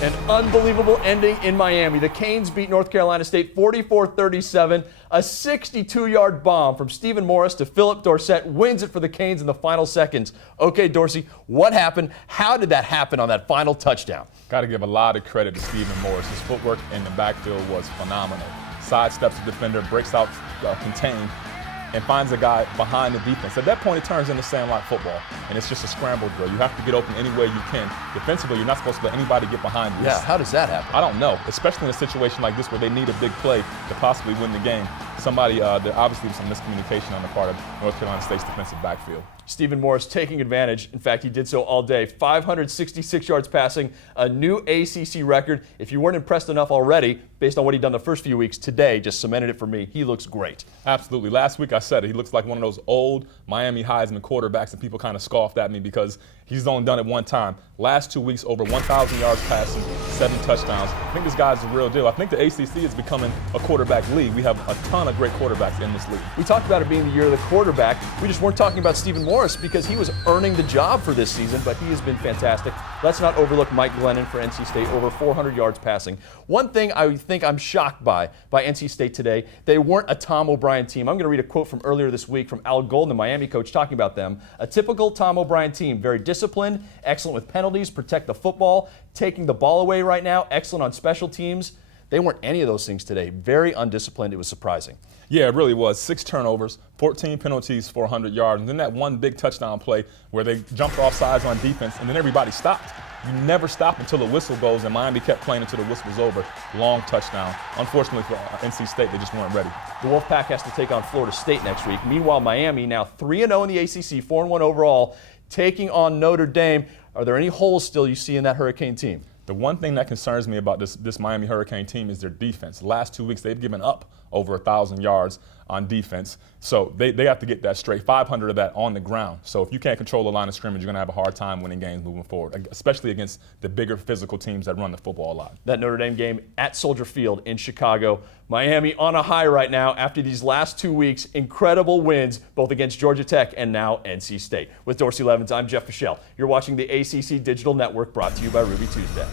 An unbelievable ending in Miami. The Canes beat North Carolina State 44-37. A 62-yard bomb from Stephen Morris to Philip Dorsett wins it for the Canes in the final seconds. Okay, Dorsey, what happened? How did that happen on that final touchdown? Got to give a lot of credit to Stephen Morris. His footwork in the backfield was phenomenal. Sidesteps the defender, breaks out contained, and finds a guy behind the defense. At that point, it turns into sandlot football, and it's just a scramble drill. You have to get open any way you can. Defensively, you're not supposed to let anybody get behind you. Yeah, how does that happen? I don't know, especially in a situation like this where they need a big play to possibly win the game. There obviously was some miscommunication on the part of North Carolina State's defensive backfield. Stephen Morris taking advantage. In fact, he did so all day. 566 yards passing, a new ACC record. If you weren't impressed enough already, based on what he'd done the first few weeks, today just cemented it for me. He looks great. Absolutely. Last week I said it. He looks like one of those old Miami Heisman quarterbacks, and people kind of scoffed at me because he's only done it one time. Last 2 weeks, over 1,000 yards passing, 7 touchdowns. I think this guy's the real deal. I think the ACC is becoming a quarterback league. We have a ton of great quarterbacks in this league. We talked about it being the year of the quarterback. We just weren't talking about Stephen Morris because he was earning the job for this season, but he has been fantastic. Let's not overlook Mike Glennon for NC State, over 400 yards passing. One thing I think I'm shocked by NC State today, they weren't a Tom O'Brien team. I'm going to read a quote from earlier this week from Al Golden, the Miami coach, talking about them. A typical Tom O'Brien team, very disciplined, excellent with penalties, protect the football, taking the ball away right now, excellent on special teams. They weren't any of those things today. Very undisciplined. It was surprising. Yeah, it really was. 6 turnovers, 14 penalties for 100 yards, and then that one big touchdown play where they jumped off sides on defense, and then everybody stopped. You never stop until the whistle goes, and Miami kept playing until the whistle was over. Long touchdown. Unfortunately for NC State, they just weren't ready. The Wolfpack has to take on Florida State next week. Meanwhile, Miami now 3-0 in the ACC, 4-1 overall, taking on Notre Dame. Are there any holes still you see in that Hurricane team? The one thing that concerns me about this Miami Hurricane team is their defense. The last 2 weeks, they've given up over 1,000 yards on defense. So they have to get that straight. 500 of that on the ground. So if you can't control the line of scrimmage, you're going to have a hard time winning games moving forward, especially against the bigger physical teams that run the football a lot. That Notre Dame game at Soldier Field in Chicago. Miami on a high right now after these last 2 weeks. Incredible wins, both against Georgia Tech and now NC State. With Dorsey Levens, I'm Jeff Fischel. You're watching the ACC Digital Network, brought to you by Ruby Tuesday.